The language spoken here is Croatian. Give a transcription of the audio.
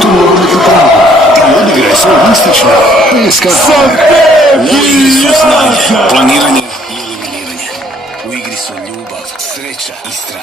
tu nogometnu pravdu i odigraj svoj listić na PSK. U igri su znanje, planiranje i eliminiranje. U igri su ljubav, sreća i strah.